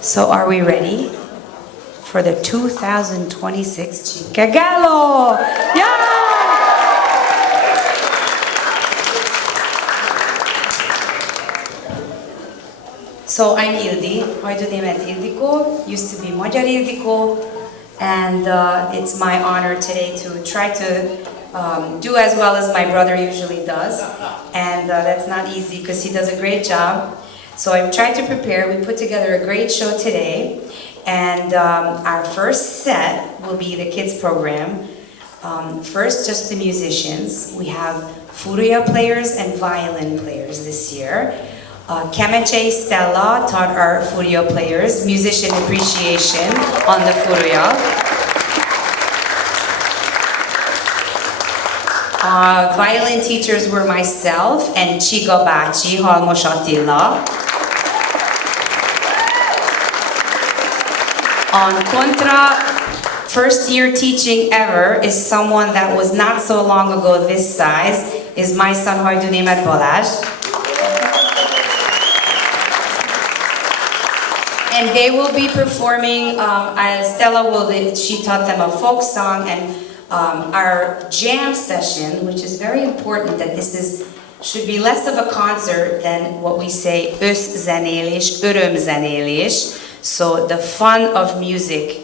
So are we ready for the 2026 Csipke Gála? Yeah! So I'm Ildi, Hajdúnémet Ildikó, used to be Magyar Ildikó, and it's my honor today to try to do as well as my brother usually does, and that's not easy because he does a great job. So I've tried to prepare. We put together a great show today, and our first set will be the kids program. First, just the musicians. We have furulyával players and violin players this year. Kemecsei Stella taught our furulyával players musician appreciation on the furulyával. Violin teachers were myself and Csiga bácsi, Halmos Attila. On contra, first year teaching ever is someone that was not so long ago this size, is my son Hajdúnémet Balázs. And they will be performing, Stella she taught them a folk song, and our jam session, which is very important, that should be less of a concert than what we say összzenélés, örömzenélés, so the fun of music.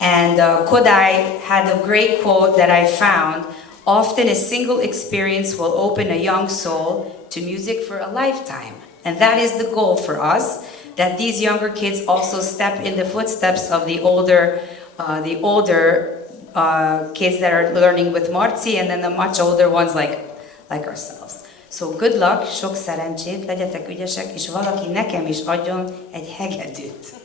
And Kodai had a great quote that I found: often a single experience will open a young soul to music for a lifetime. And that is the goal for us, that these younger kids also step in the footsteps of the older kids that are learning with Marci, and then the much older ones like ourselves. So good luck, sok szerencsét, legyetek ügyesek, és valaki nekem is adjon egy hegedűt.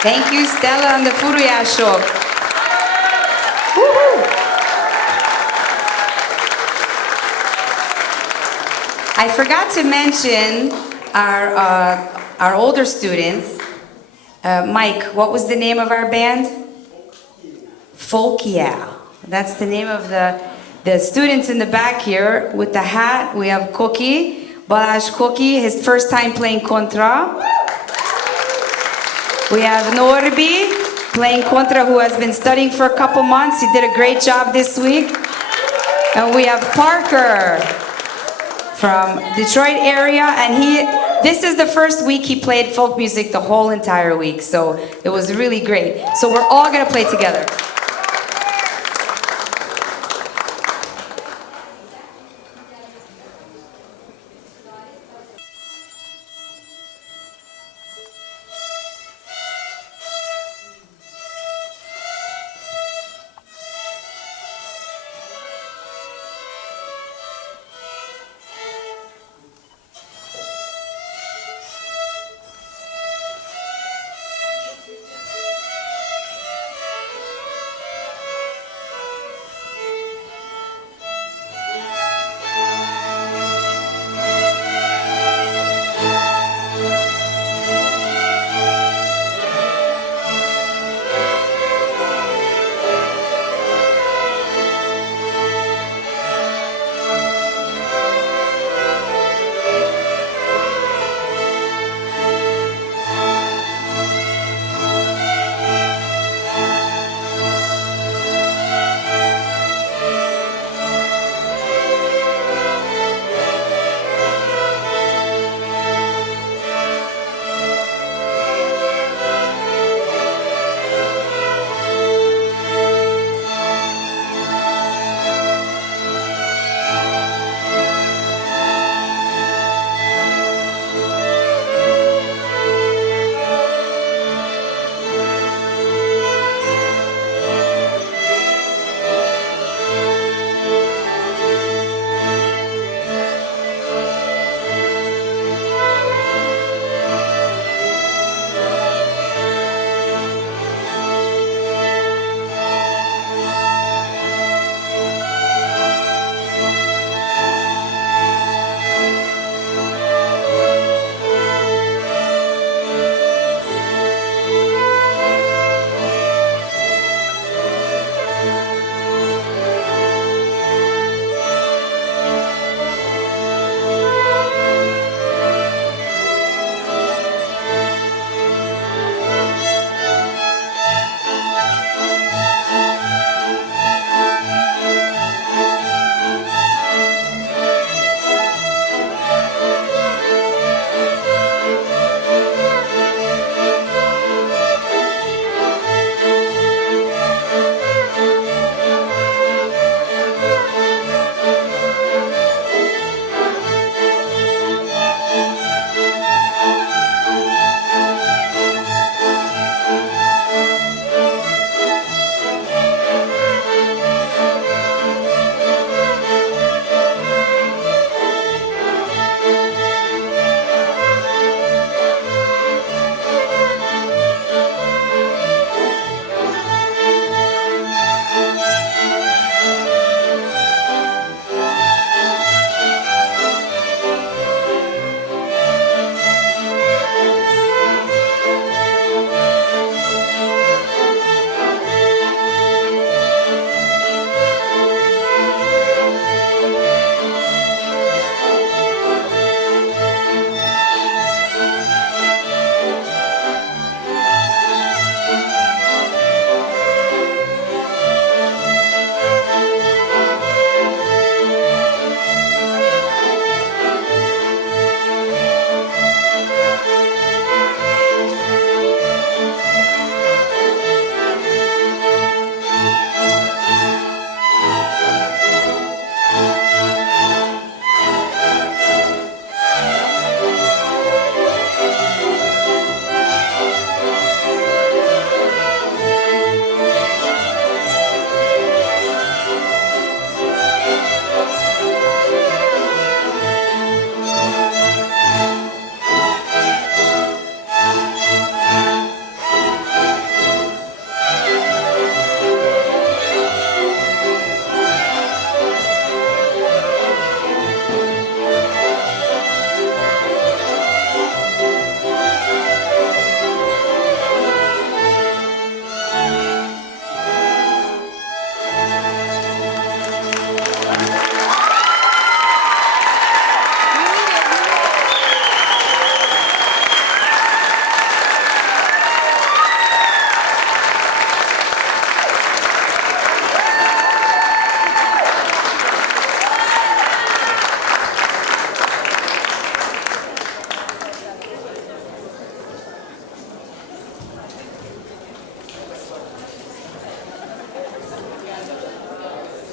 Thank you, Stella and the furulyások. I forgot to mention our older students. Mike, what was the name of our band? Foglalta. That's the name of the students in the back here with the hat. We have Koki, Balázs Koki, his first time playing kontra. We have Norbi, playing contra, who has been studying for a couple months. He did a great job this week. And we have Parker from Detroit area, and this is the first week he played folk music the whole entire week, so it was really great. So we're all gonna play together.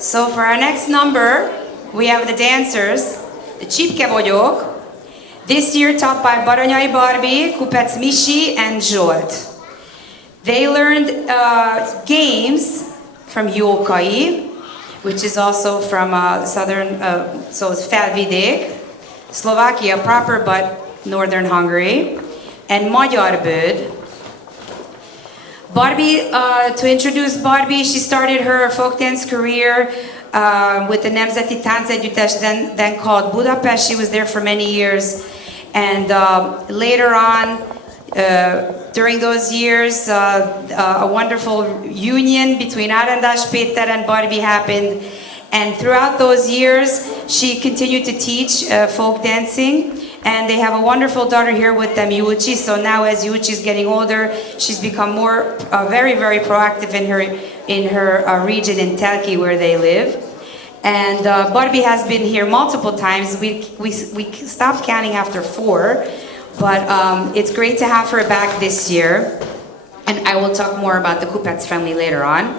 So for our next number, we have the dancers, the Csipke vagyok, this year taught by Baranyai Barbie, Kupec Misi, and Zsolt. They learned games from Jókai, which is also from southern, so it's Felvidék, Slovakia proper, but northern Hungary, and Magyar Böd. Barbie, to introduce Barbie, she started her folk dance career with the Nemzeti Tánc Együtt, then called Budapest. She was there for many years. And later on, during those years, a wonderful union between Arendás Péter and Barbie happened. And throughout those years, she continued to teach folk dancing. And they have a wonderful daughter here with them, Yuchi. So now as Yuchi is getting older, she's become more, very, very proactive in her region in Telki where they live. And Barbie has been here multiple times. We stopped counting after 4, but it's great to have her back this year. And I will talk more about the Kupec family later on.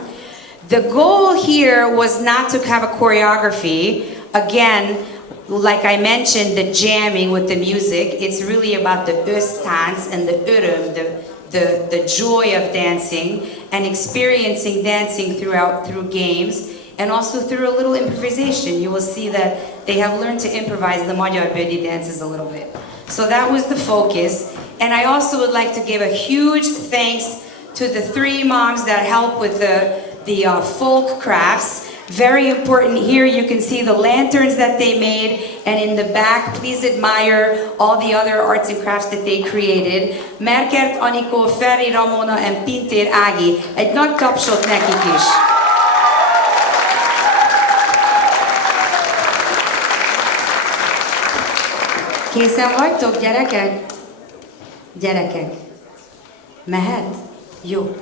The goal here was not to have a choreography. Again, like I mentioned, the jamming with the music, it's really about the össztánc and the öröm, the joy of dancing and experiencing dancing through games and also through a little improvisation. You will see that they have learned to improvise the Magyar Bödi dances a little bit. So that was the focus. And I also would like to give a huge thanks to the 3 moms that help with the folk crafts. Very important here, you can see the lanterns that they made, and in the back, please admire all the other arts and crafts that they created. Merkert Anikó, Ferri Ramona, and Pintér Ági. Egy nagy tapsot nekik is. Készen vagytok, gyerekek? Gyerekek. Mehet? Jó.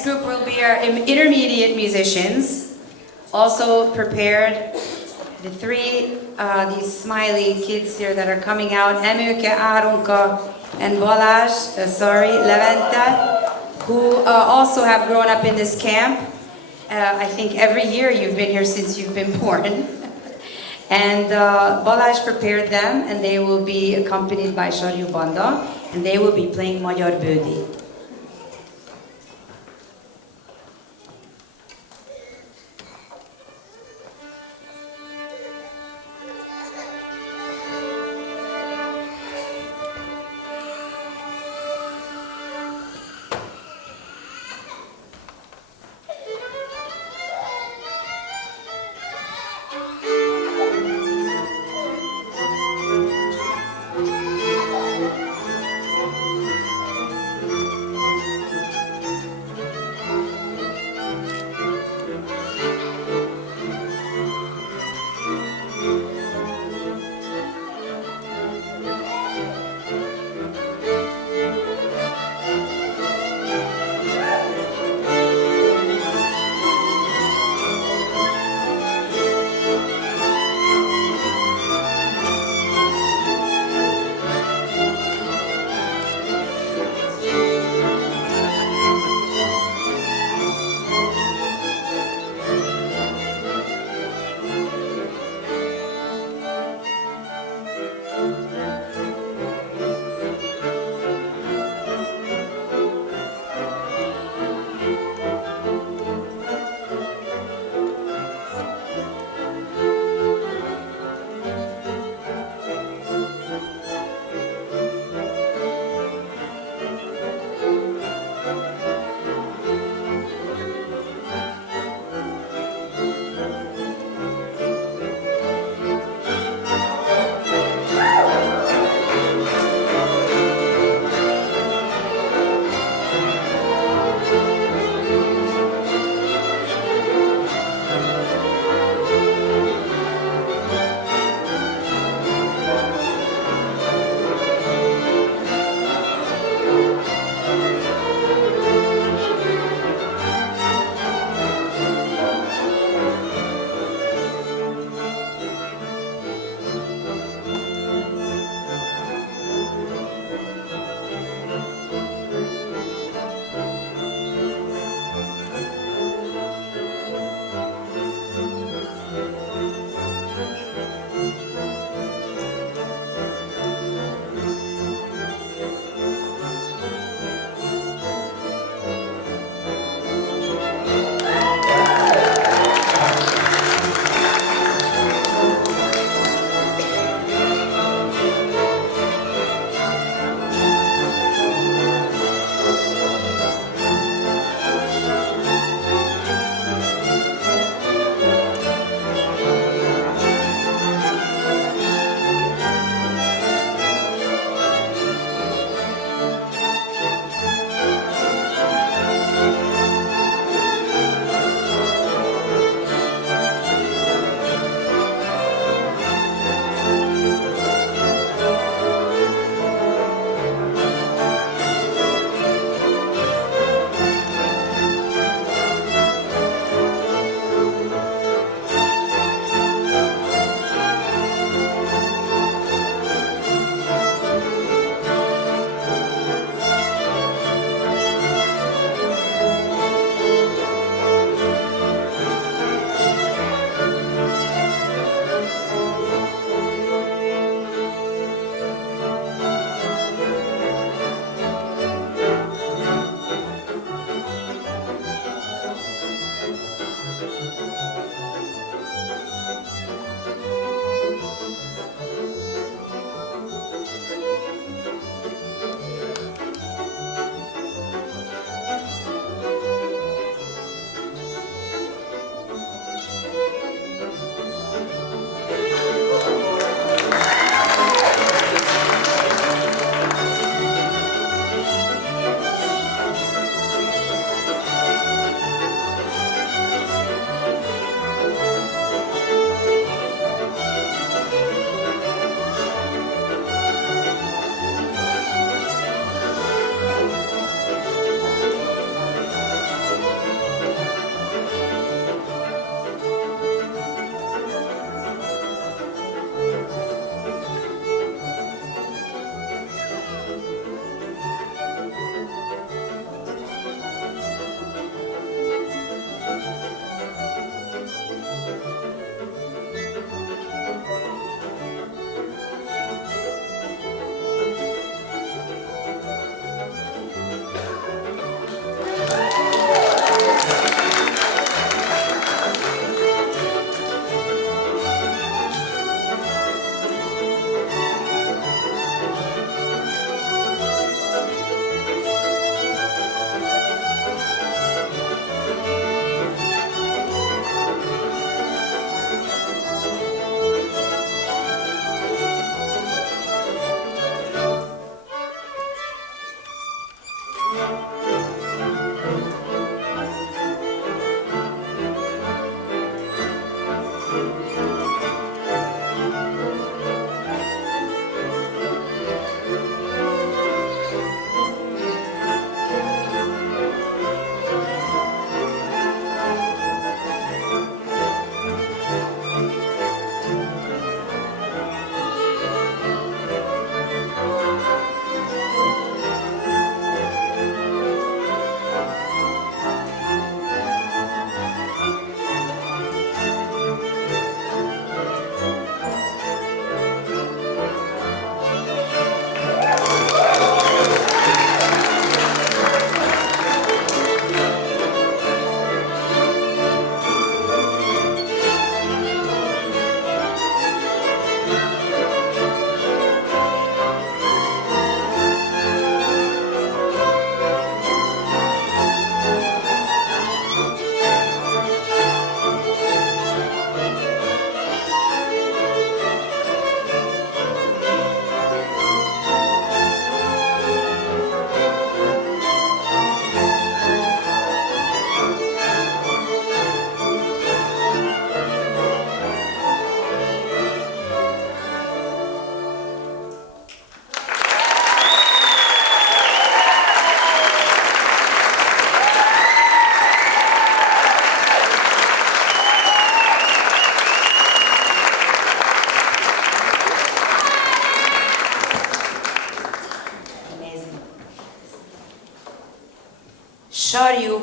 next group will be our intermediate musicians. Also prepared the three, these smiley kids here that are coming out, Emőke, Árunka, and Balázs, Levente, who also have grown up in this camp. I think every year you've been here since you've been born. And Balázs prepared them, and they will be accompanied by Sarju Banda, and they will be playing Magyar Bődi.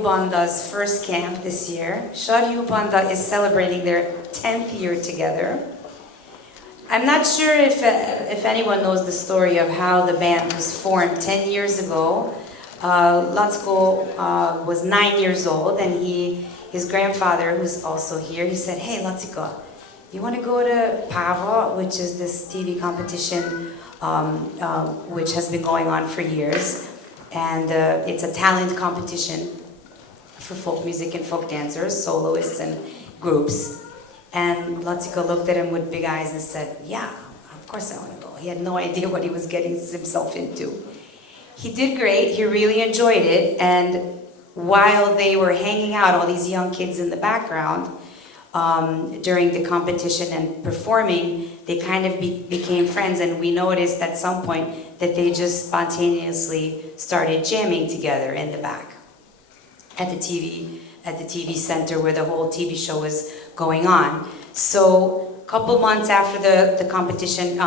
Banda's first camp this year. Saryu Banda is celebrating their 10th year together. I'm not sure if anyone knows the story of how the band was formed 10 years ago. Latsko was 9 years old, and his grandfather, who's also here, he said, "Hey, Latsika, you want to go to Pava, which is this TV competition which has been going on for years, and it's a talent competition for folk music and folk dancers, soloists and groups." And Latsika looked at him with big eyes and said, "Yeah, of course I want to go." He had no idea what he was getting himself into. He did great, he really enjoyed it, and while they were hanging out, all these young kids in the background, during the competition and performing, they kind of became friends, and we noticed at some point that they just spontaneously started jamming together in the back at the TV center where the whole TV show was going on. So a couple months after the competition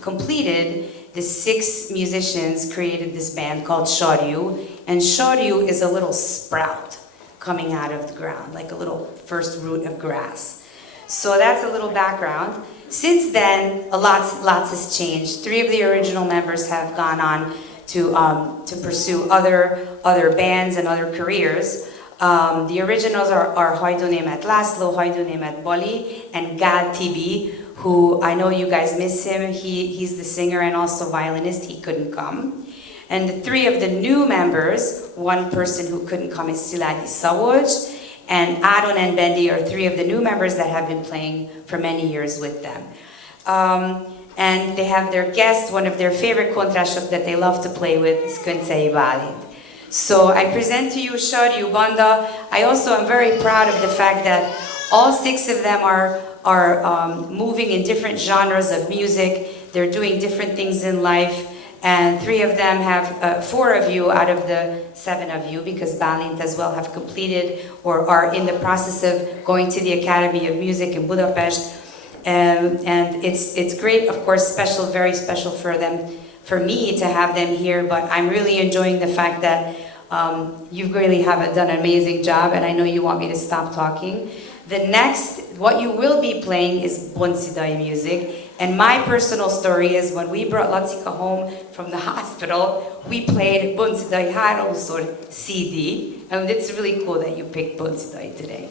completed, the 6 musicians created this band called Saryu, and Saryu is a little sprout coming out of the ground, like a little first root of grass. So that's a little background. Since then, lots has changed. 3 of the original members have gone on to pursue other bands and other careers. The originals are Hajdunémet László, Hajdunémet Bali, and Gal Tibi, who I know you guys miss him. He's the singer and also violinist. He couldn't come. And the 3 of the new members, one person who couldn't come is Szilárdi Szabolcs, and Aaron and Bendy are 3 of the new members that have been playing for many years with them. And they have their guest, one of their favorite kontrások that they love to play with is Köncei Bálint. So I present to you Saryu Banda. I also am very proud of the fact that all 6 of them are moving in different genres of music. They're doing different things in life. And 3 of them have, 4 of you out of the 7 of you, because Bálint as well, have completed or are in the process of going to the Academy of Music in Budapest. And it's great, of course, special, very special for them, for me to have them here, but I'm really enjoying the fact that you really have done an amazing job, and I know you want me to stop talking. The next, what you will be playing is Boncidai music. And my personal story is when we brought Latsika home from the hospital, we played Boncidai háromszor CD. And it's really cool that you picked Boncidai today.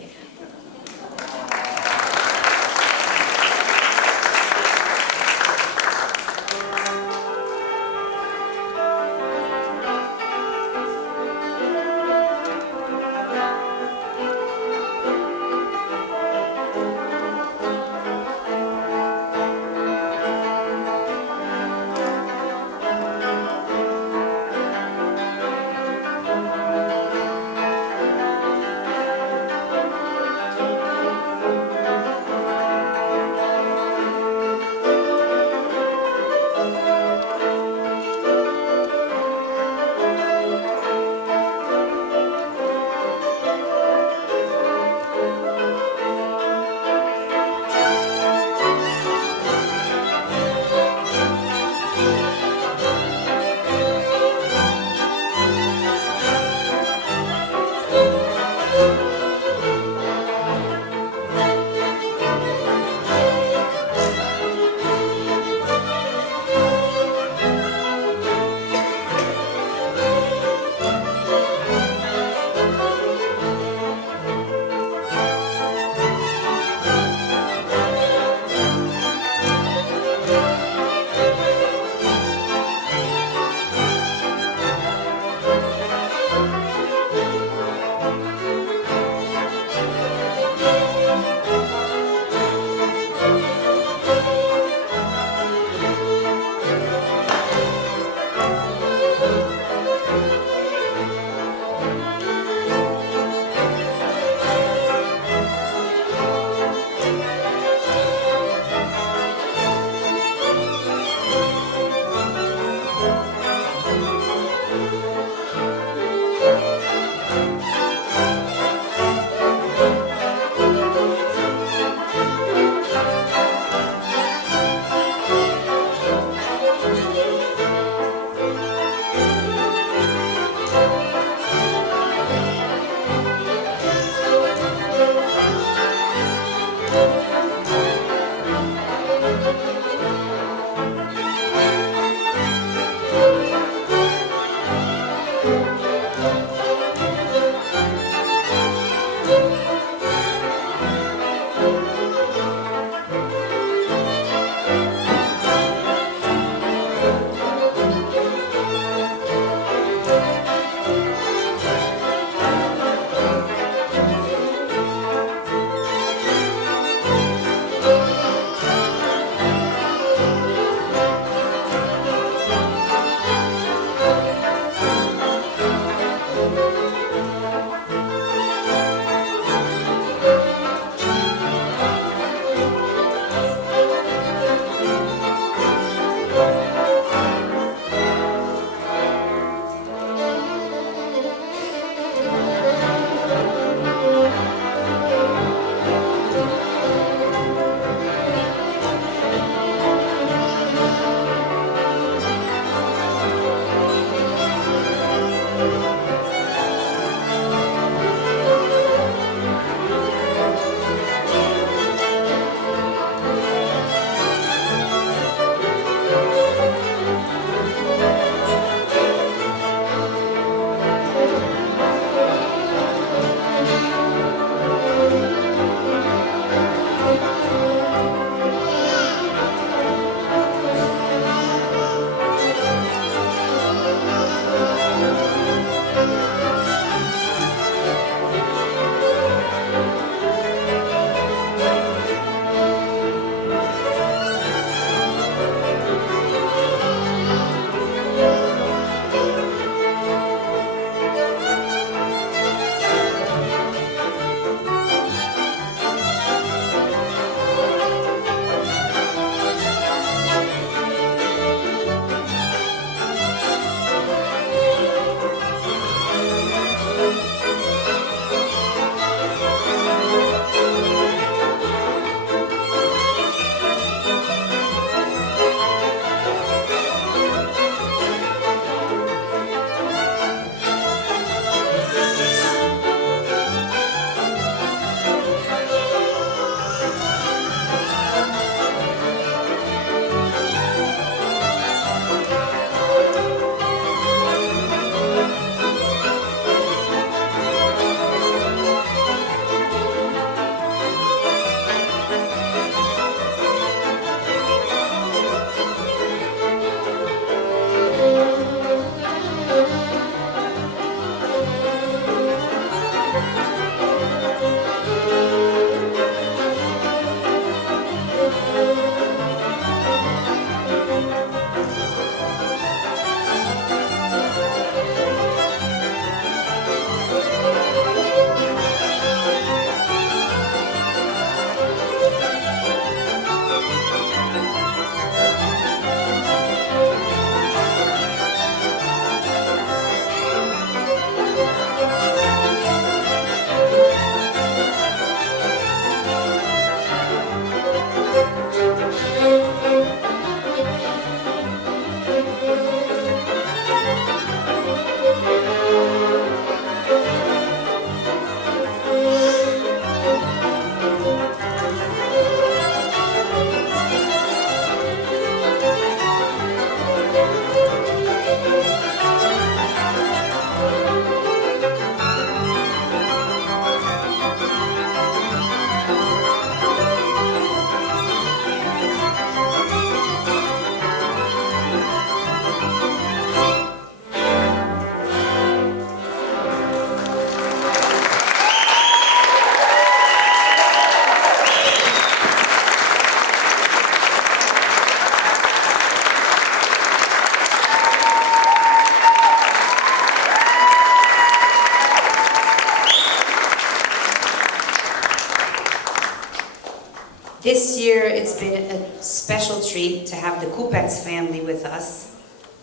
This year it's been a special treat to have the Kupets family with us.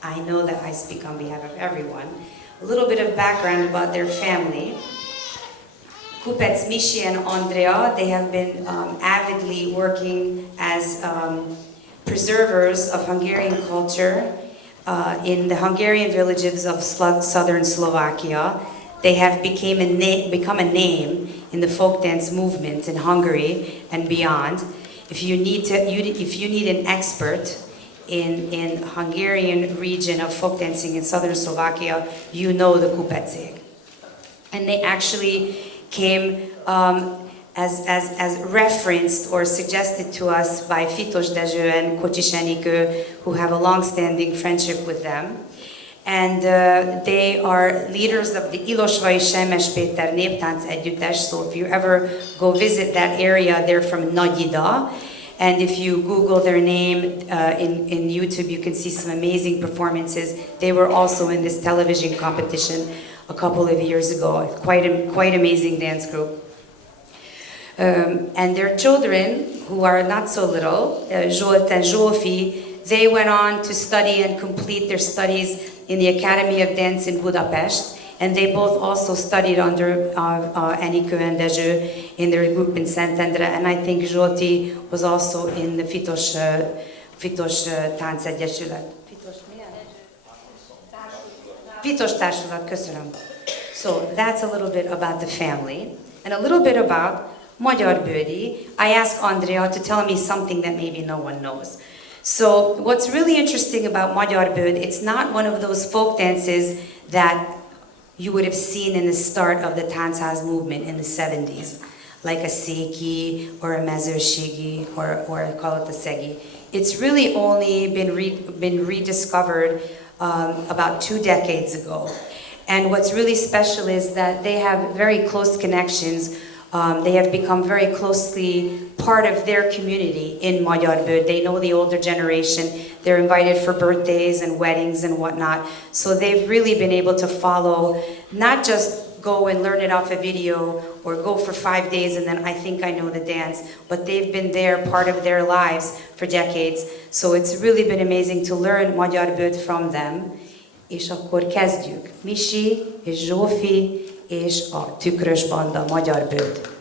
I know that I speak on behalf of everyone. A little bit of background about their family. Kupets Mishi and Andrea, they have been avidly working as preservers of Hungarian culture in the Hungarian villages of southern Slovakia. They have become a name in the folk dance movement in Hungary and beyond. If you need an expert in Hungarian region of folk dancing in southern Slovakia, you know the Kupetség. And they actually came as referenced or suggested to us by Fitos Dezső and Kocsis Enikő, who have a long-standing friendship with them. And they are leaders of the Ilosvai Semes Péter néptánc együttes, so if you ever go visit that area, they're from Nagyida. And if you Google their name in YouTube, you can see some amazing performances. They were also in this television competition a couple of years ago. Quite amazing dance group. And their children, who are not so little, Zsolt and Zsófi, they went on to study and complete their studies in the Academy of Dance in Budapest. And they both also studied under Enikő and Dezső in their group in Szentendre. And I think Zsolti was also in the Fitos Tánc Egyesület. Fitos Társulat, köszönöm. So that's a little bit about the family. And a little bit about Magyar Bődi. I asked Andrea to tell me something that maybe no one knows. So what's really interesting about Magyar Bőd, it's not one of those folk dances that you would have seen in the start of the Táncház movement in the 70s, like a széki or a mezőségi or a kalataszegi. It's really only been rediscovered about 2 decades ago. And what's really special is that they have very close connections. They have become very closely part of their community in Magyar Bőd. They know the older generation. They're invited for birthdays and weddings and whatnot. So they've really been able to follow, not just go and learn it off a video or go for 5 days and then I think I know the dance, but they've been there, part of their lives for decades. So it's really been amazing to learn Magyar Bőd from them. És akkor kezdjük. Misi és Zsófi és a Tükrös Banda Magyar Bőd.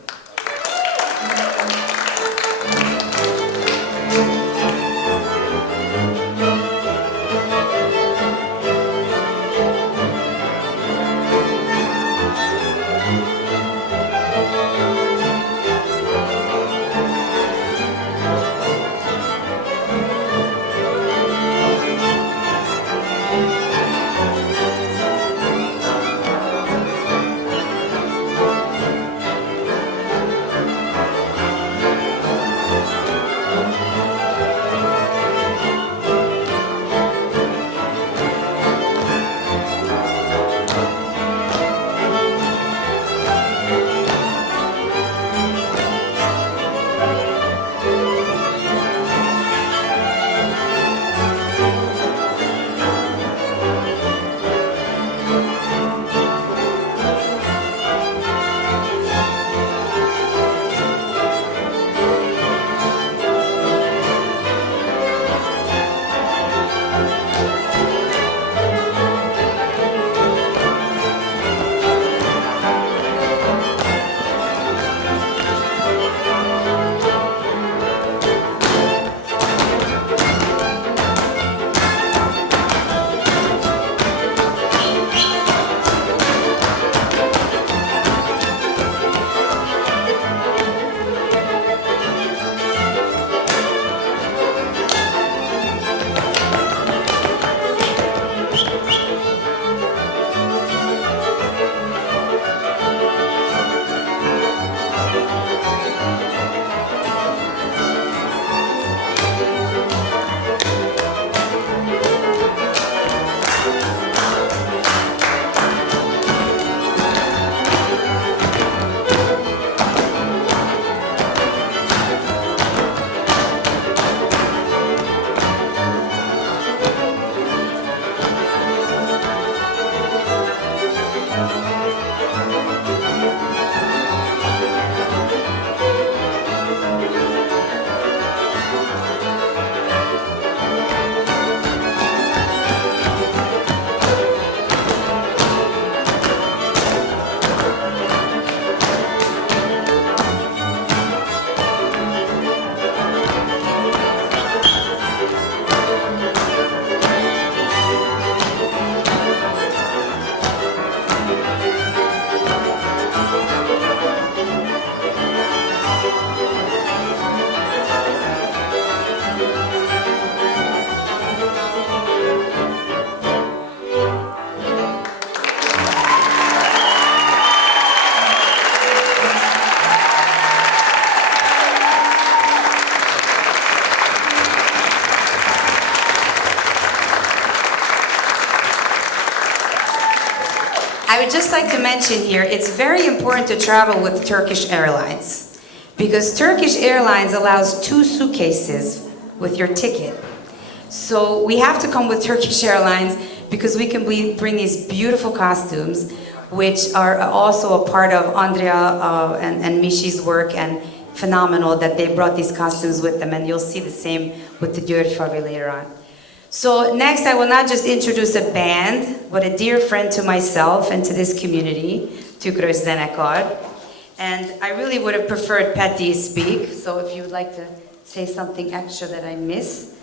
would just like to mention here, it's very important to travel with Turkish Airlines because Turkish Airlines allows 2 suitcases with your ticket. So we have to come with Turkish Airlines because we can bring these beautiful costumes, which are also a part of Andrea and Mishi's work, and phenomenal that they brought these costumes with them, and you'll see the same with the György later on. So next I will not just introduce a band, but a dear friend to myself and to this community, Tükrös Zenekar. And I really would have preferred Patty speak, so if you would like to say something extra that I miss.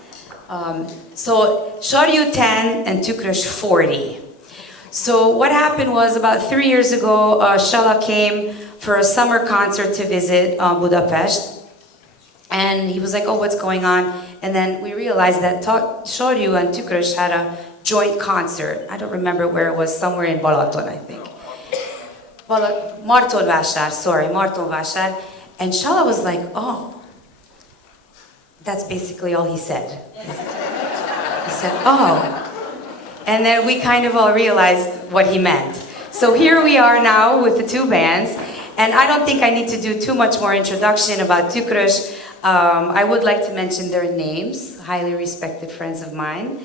So Soryu 10 and Tükrös 40. So what happened was about 3 years ago, Shala came for a summer concert to visit Budapest. And he was like, oh, what's going on? And then we realized that Soryu and Tükrös had a joint concert. I don't remember where it was, somewhere in Balaton, I think. Martonvásár. And Shala was like, oh. That's basically all he said. He said, oh. And then we kind of all realized what he meant. So here we are now with the 2 bands. And I don't think I need to do too much more introduction about Tükrös. I would like to mention their names, highly respected friends of mine.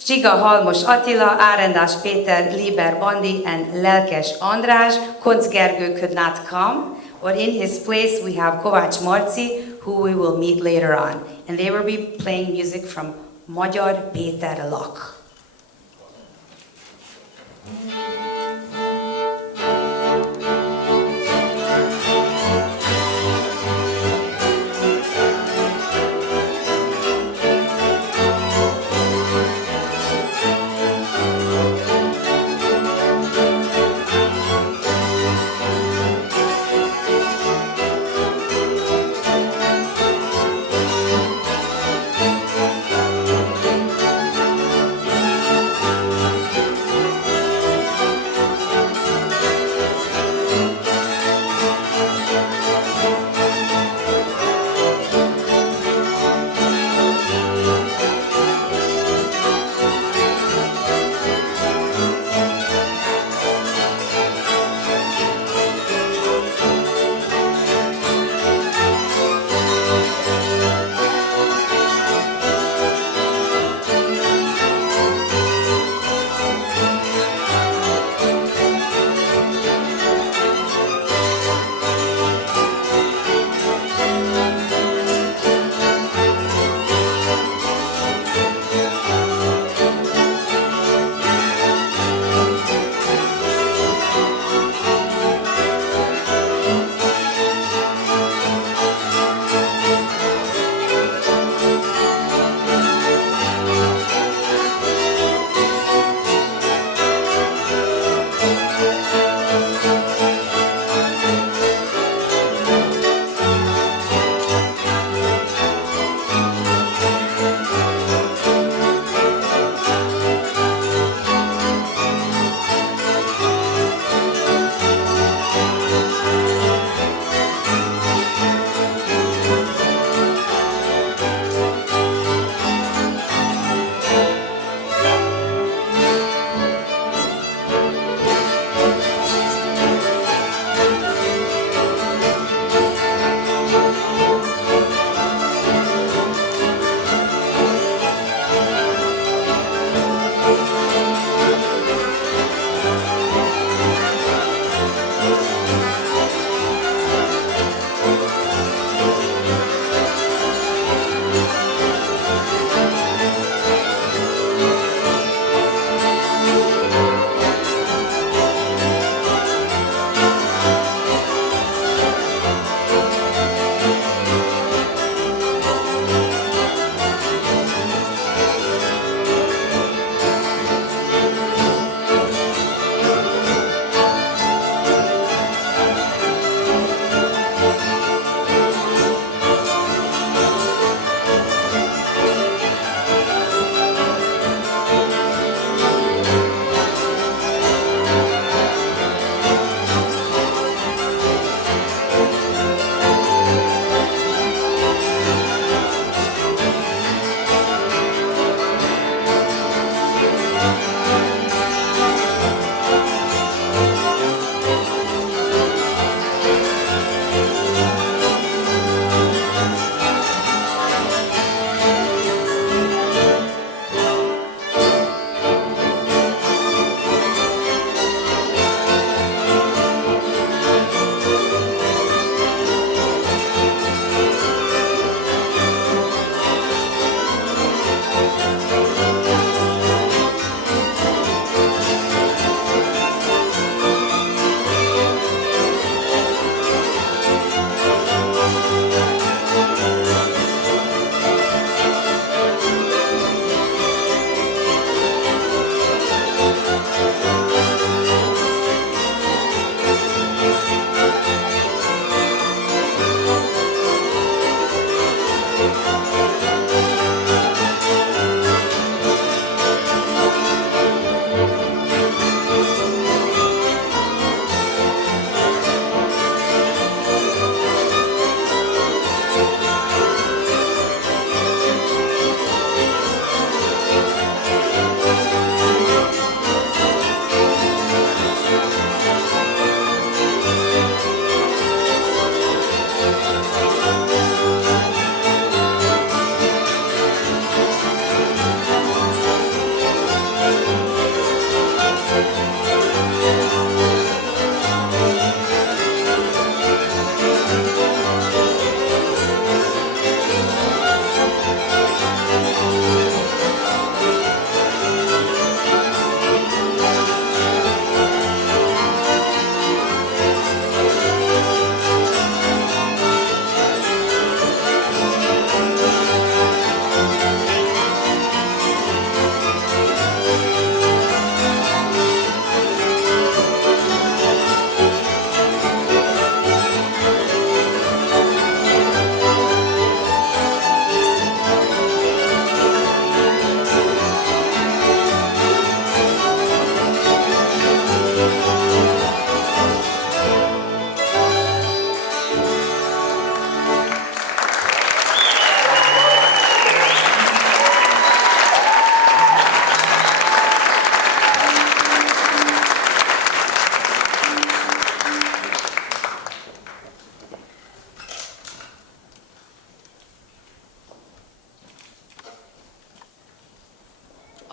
Zsiga Halmos Attila, Árendás Péter, Liber Bandi, and Lelkes András. Koncz Gergő could not come, but in his place we have Kovács Marci, who we will meet later on. And they will be playing music from Magyar Péter Lak.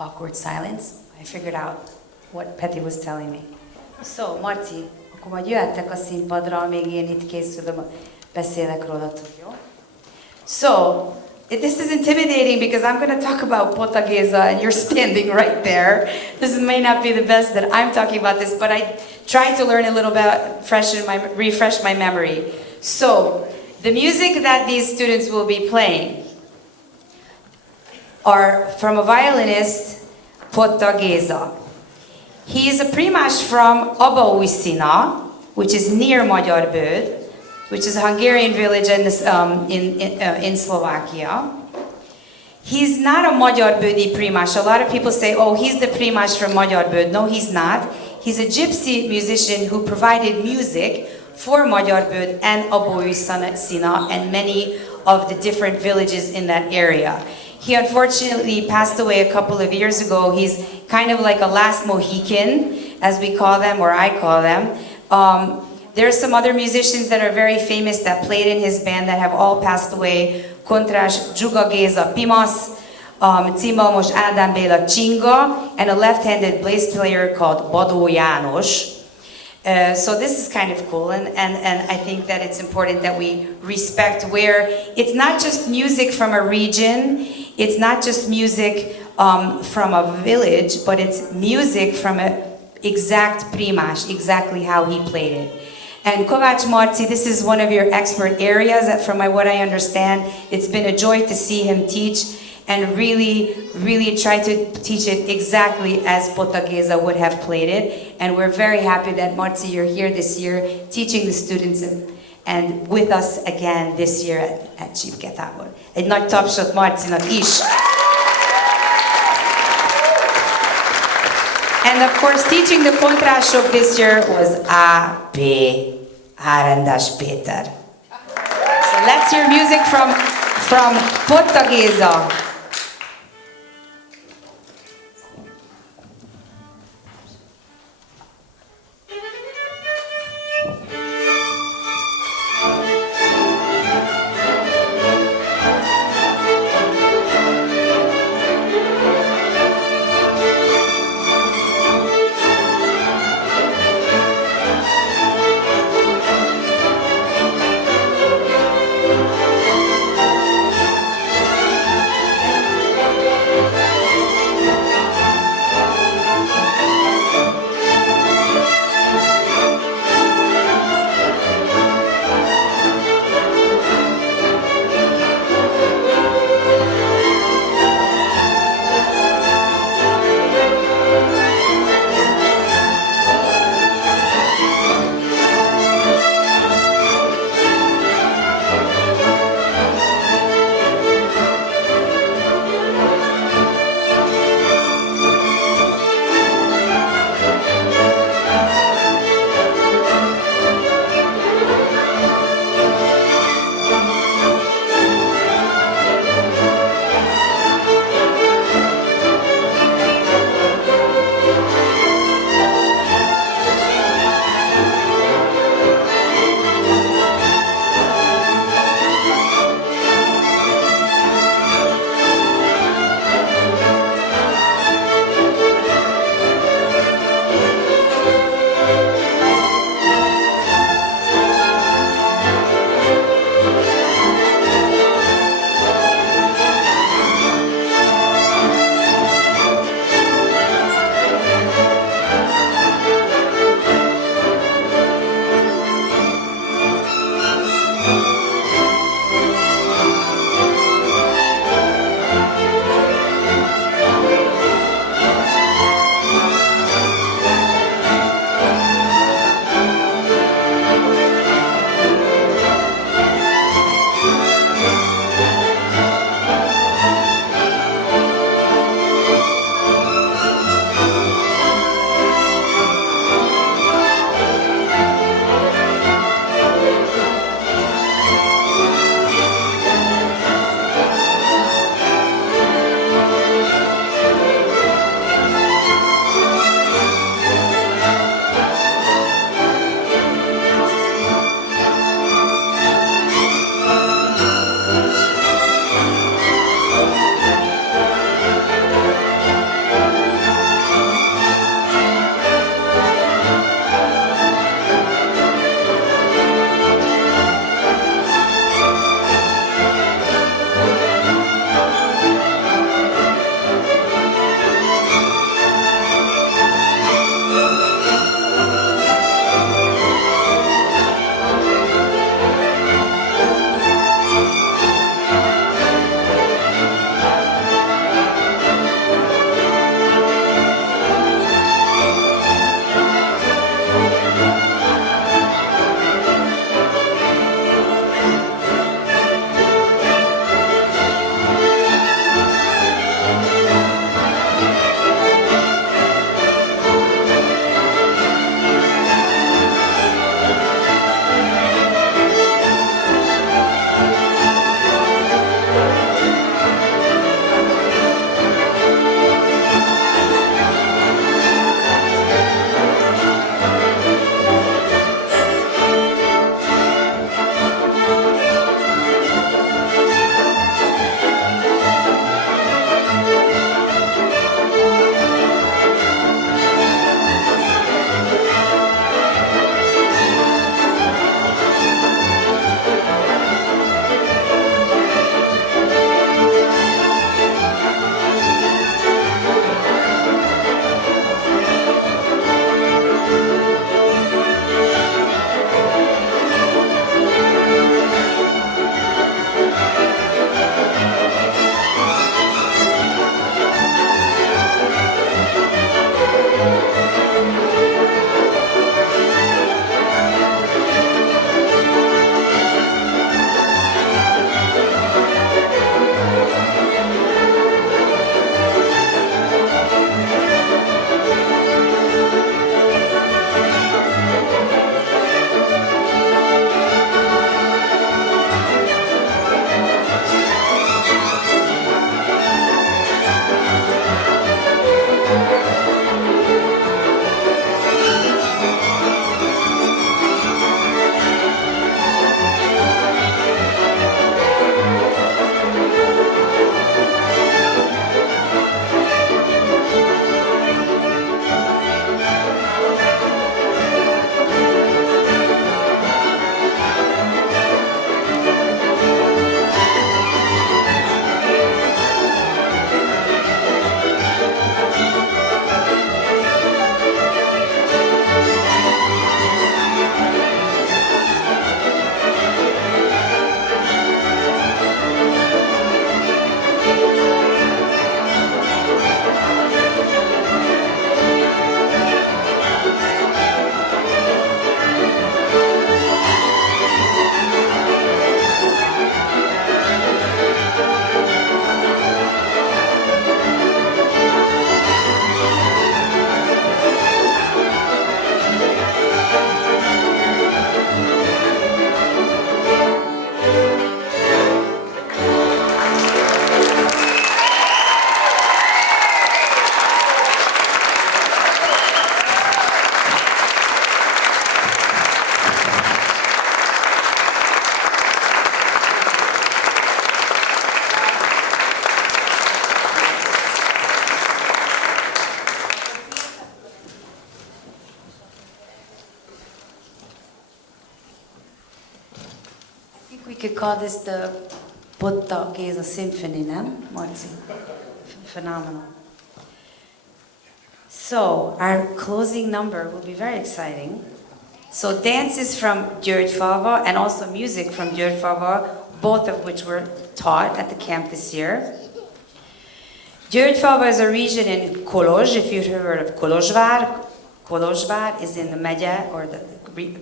awkward silence. I figured out what Peti was telling me. So, Marci, akkor majd jöhettek a színpadra, még én itt készülöm, beszélek rólatok, jó? So, this is intimidating because I'm going to talk about Portuguesa and you're standing right there. This may not be the best that I'm talking about this, but I tried to learn a little bit, refresh my memory. So, the music that these students will be playing are from a violinist, Portuguesa. He is a primás from Abaújszína, which is near Magyarbőd, which is a Hungarian village in Slovakia. He's not a Magyarbődi primás. A lot of people say, oh, he's the primás from Magyarbőd. No, he's not. He's a gypsy musician who provided music for Magyarbőd and Abaújszína and many of the different villages in that area. He unfortunately passed away a couple of years ago. He's kind of like a last Mohican, as we call them, or I call them. There are some other musicians that are very famous that played in his band that have all passed away. Kontrás Zsuga Géza Pimasz, cimbalmos Ádám Béla Csinga, and a left-handed bass player called Badó János. So this is kind of cool, and I think that it's important that we respect where it's not just music from a region, it's not just music from a village, but it's music from an exact primás, exactly how he played it. And Kovács Marci, this is one of your expert areas. From what I understand, it's been a joy to see him teach and really try to teach it exactly as Portuguesa would have played it. And we're very happy that Marci, you're here this year teaching the students and with us again this year at Csipke Tábor. Egy nagy tapsot Marcinak is. And of course, teaching the kontrások this year was A.P. Árendas Péter. So let's hear music from Portuguesa. call this the Portuguese Symphony, nem? Marci? Phenomenal. So, our closing number will be very exciting. So, dance is from Györgyfalva and also music from Györgyfalva, both of which were taught at the camp this year. Györgyfalva is a region in Kolozs, if you've heard of Kolozsvár. Kolozsvár is in the megye or the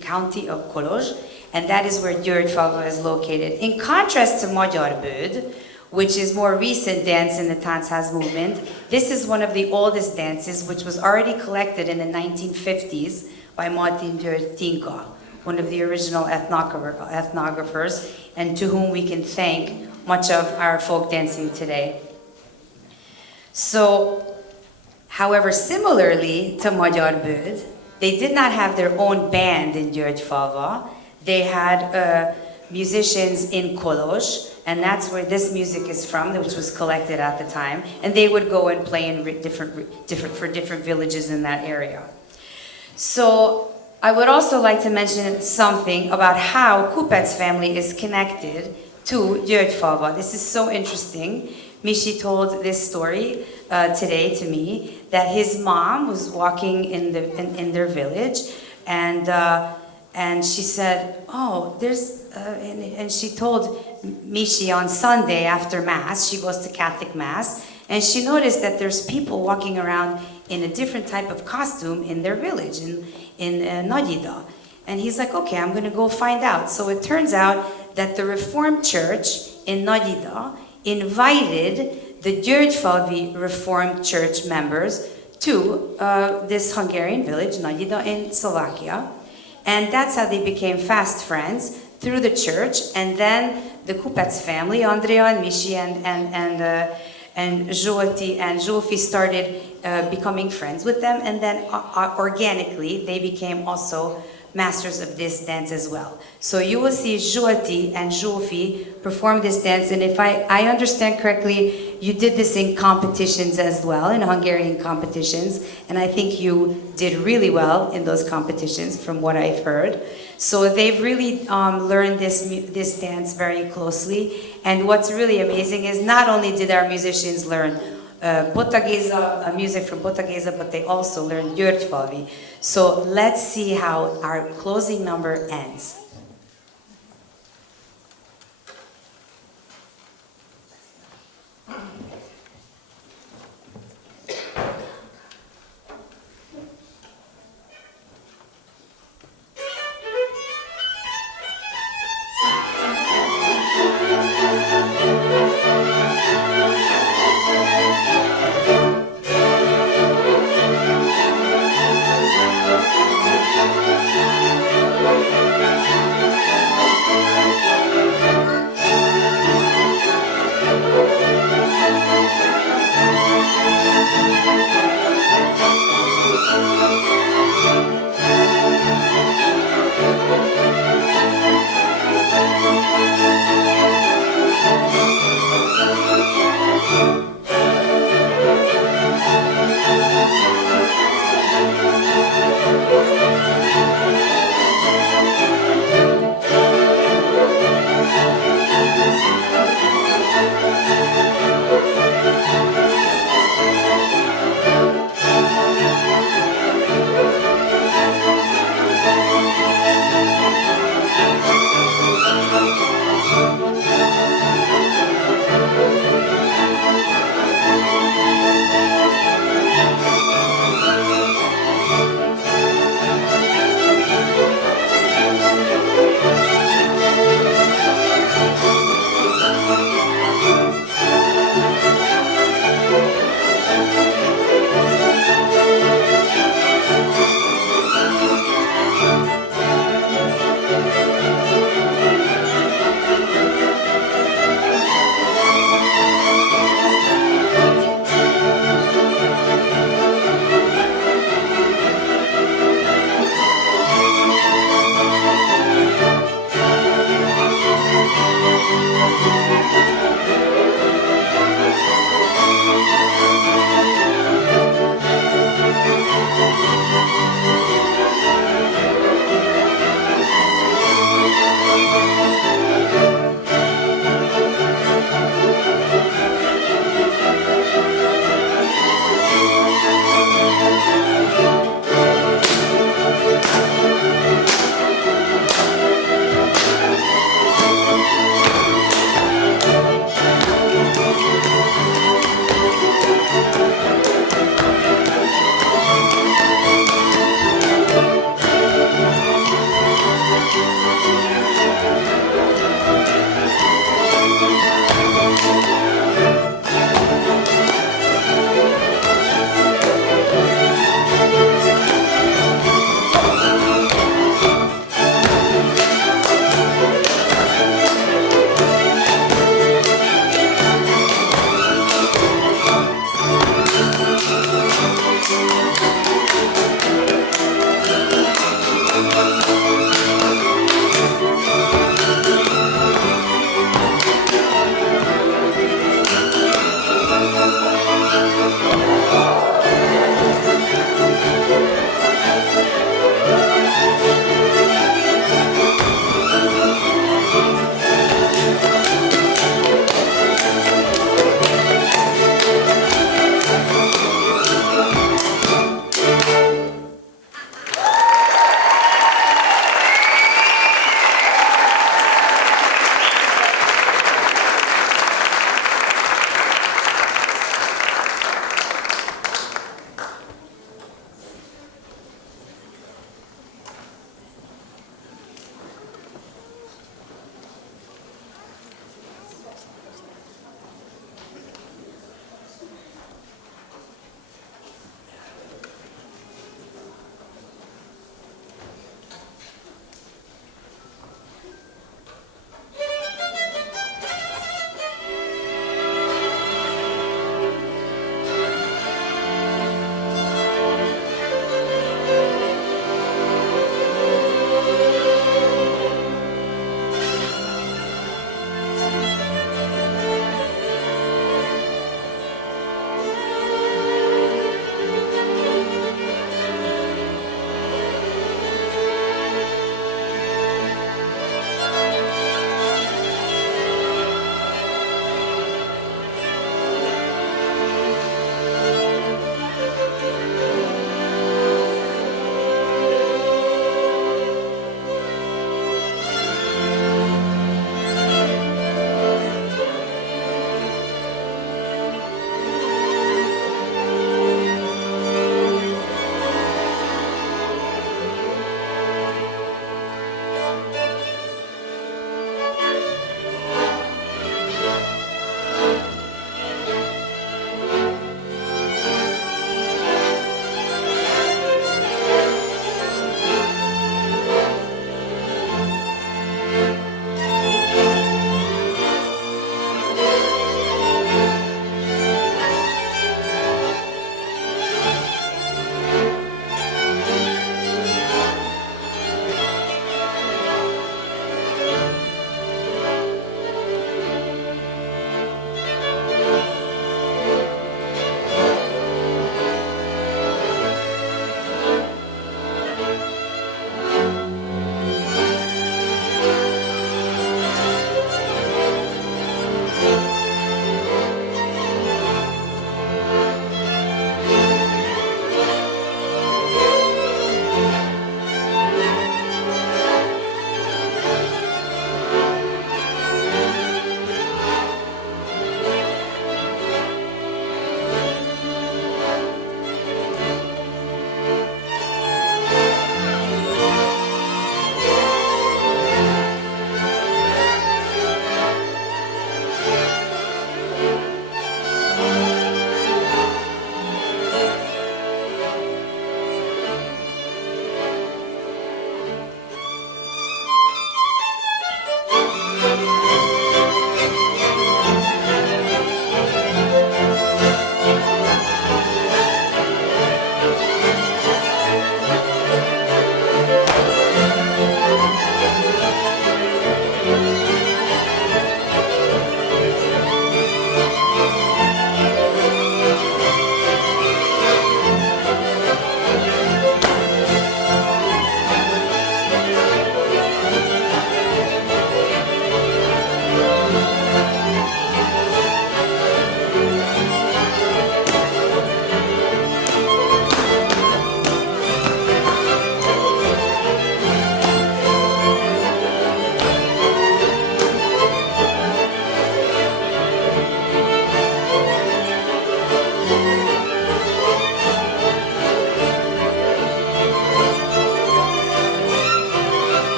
county of Kolozs, and that is where Györgyfalva is located. In contrast to Magyarbőd, which is more recent dance in the Táncház movement, this is one of the oldest dances, which was already collected in the 1950s by Martin György Tinka, one of the original ethnographers, and to whom we can thank much of our folk dancing today. So, however, similarly to Magyarbőd, they did not have their own band in Györgyfalva. They had musicians in Kolozs, and that's where this music is from, which was collected at the time. And they would go and play in different villages in that area. So I would also like to mention something about how Kupec's family is connected to Györgyfalva. This is so interesting. Mishi told this story today to me, that his mom was walking in their village, and she said, "Oh, there's," and she told Mishi on Sunday after Mass, she goes to Catholic Mass, and she noticed that there's people walking around in a different type of costume in their village, in Nagyida. And he's like, okay, I'm going to go find out. So it turns out that the Reformed Church in Nagyida invited the Györgyfalvi Reformed Church members to this Hungarian village, Nagyida, in Slovakia. And that's how they became fast friends, through the church. And then the Kupec family, Andrea and Mishi and Zsolti and Zsófi started becoming friends with them. And then organically, they became also masters of this dance as well. So you will see Zsolti and Zsófi perform this dance, and if I understand correctly, you did this in competitions as well, in Hungarian competitions, and I think you did really well in those competitions from what I've heard. So they've really learned this dance very closely, and what's really amazing is not only did our musicians learn music from Portuguesa, but they also learned Györgyfalvi. So let's see how our closing number ends.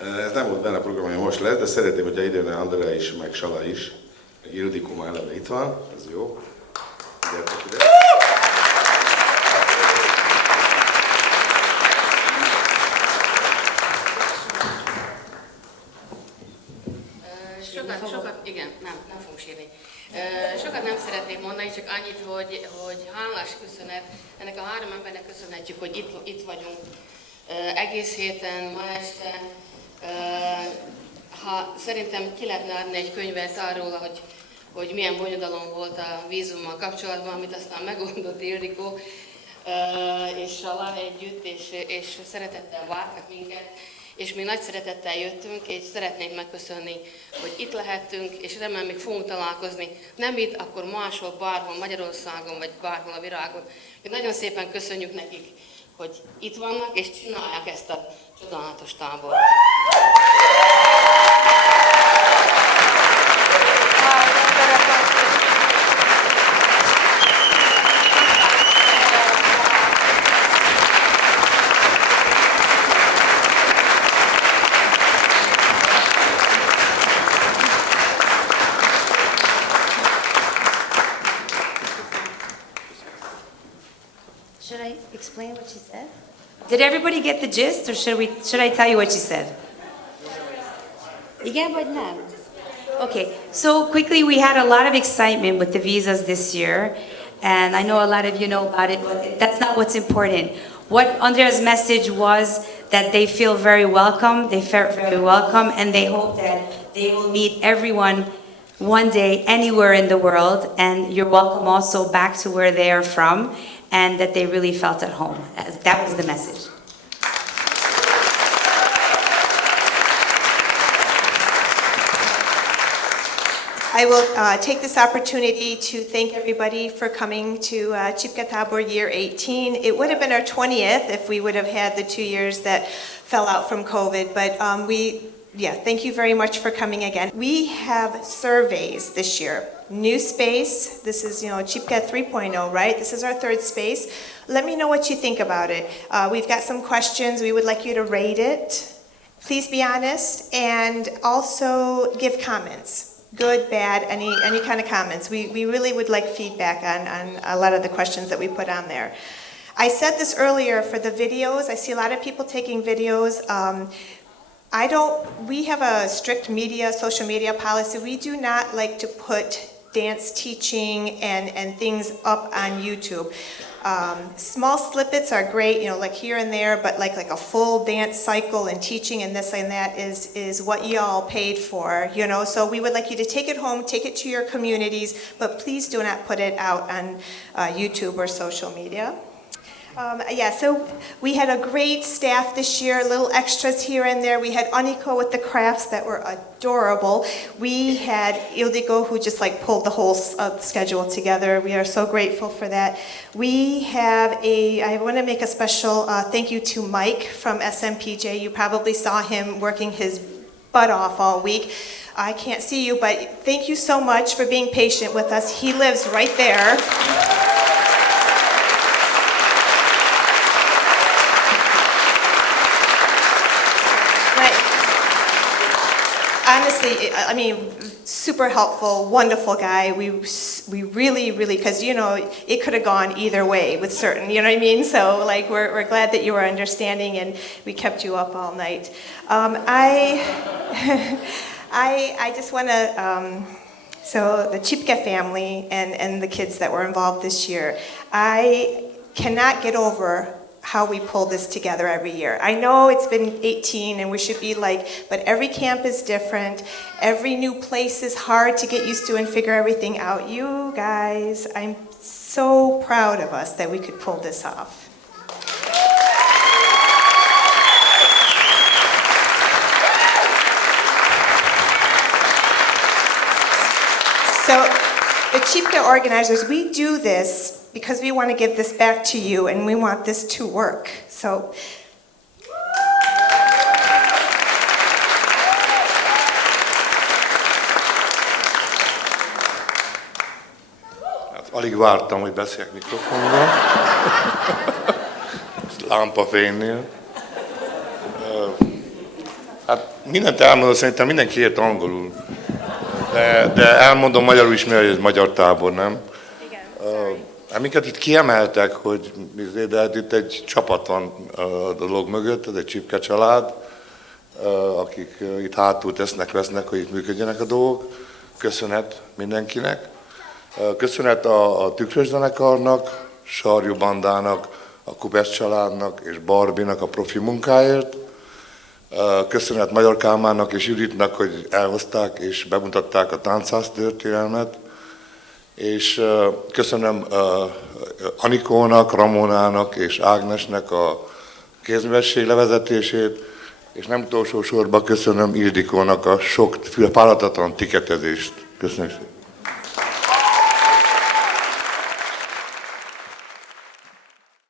Ez nem volt benne a program, hogy most lesz, de szeretném, hogyha időn Andrea is, meg Sala is, meg Ildikó már eleve itt van, ez jó. Gyertek ide. Nem fogunk sírni. Sokat nem szeretnék mondani, csak annyit, hogy hálás köszönet, ennek a három embernek köszönhetjük, hogy itt vagyunk egész héten, ma este. Szerintem ki lehetne adni egy könyvet arról, hogy milyen bonyodalom volt a vízummal kapcsolatban, amit aztán megoldott Ildikó és Sala együtt, és szeretettel vártak minket. És mi nagy szeretettel jöttünk, és szeretnénk megköszönni, hogy itt lehettünk, és remélem még fogunk találkozni. Nem itt, akkor máshol, bárhol, Magyarországon, vagy bárhol a világon. Nagyon szépen köszönjük nekik, hogy itt vannak, és csinálják ezt a csodálatos tábort. Should I explain what she said? Did everybody get the gist, or should I tell you what she said? Igen vagy nem? Okay, so quickly, we had a lot of excitement with the visas this year, and I know a lot of you know about it, but that's not what's important. What Andrea's message was that they feel very welcome, they felt very welcome, and they hope that they will meet everyone one day anywhere in the world, and you're welcome also back to where they are from, and that they really felt at home. That was the message. I will take this opportunity to thank everybody for coming to Csipke Tábor year 18. It would have been our 20th if we would have had the 2 years that fell out from COVID, but thank you very much for coming again. We have surveys this year. New space, this is, Csipke 3.0, right? This is our third space. Let me know what you think about it. We've got some questions. We would like you to rate it. Please be honest, and also give comments. Good, bad, any kind of comments. We really would like feedback on a lot of the questions that we put on there. I said this earlier for the videos. I see a lot of people taking videos. We have a strict social media policy. We do not like to put dance teaching and things up on YouTube. Small snippets are great, like here and there, but like a full dance cycle and teaching and this and that is what y'all paid for, So we would like you to take it home, take it to your communities, but please do not put it out on YouTube or social media. So we had a great staff this year, little extras here and there. We had Aniko with the crafts that were adorable. We had Ildiko who just pulled the whole schedule together. We are so grateful for that. I want to make a special thank you to Mike from SMPJ. You probably saw him working his butt off all week. I can't see you, but thank you so much for being patient with us. He lives right there. Honestly, super helpful, wonderful guy. We really, because it could have gone either way with certain, So we're glad that you were understanding and we kept you up all night. I just want to. So the Csipke family and the kids that were involved this year, I cannot get over how we pull this together every year. I know it's been 18 and we should be but every camp is different. Every new place is hard to get used to and figure everything out. You guys, I'm so proud of us that we could pull this off. So the Csipke organizers, we do this because we want to give this back to you and we want this to work. So Alig vártam, hogy beszéljek mikrofonban. Lámpafénynél. Hát mindent elmondom, szerintem mindenki ért angolul. De elmondom magyarul is, mert ez magyar tábor, nem? Igen, Hát minket itt kiemeltek, hogy de itt egy csapat van a dolog mögött, ez egy Csipke család, akik itt hátul tesznek-vesznek, hogy itt működjenek a dolgok. Köszönet mindenkinek. Köszönet a Tükrös zenekarnak, Sarjú bandának, a Kubesz családnak és Barbinak a profi munkáért. Köszönet Magyar Kálmánnak és Juditnak, hogy elhozták és bemutatták a táncház történelmet. És köszönöm Anikónak, Ramonának és Ágnesnek a kézművesség levezetését, és nem utolsó sorban köszönöm Ildikónak a sok fáradhatatlan tiketezést. Köszönöm szépen.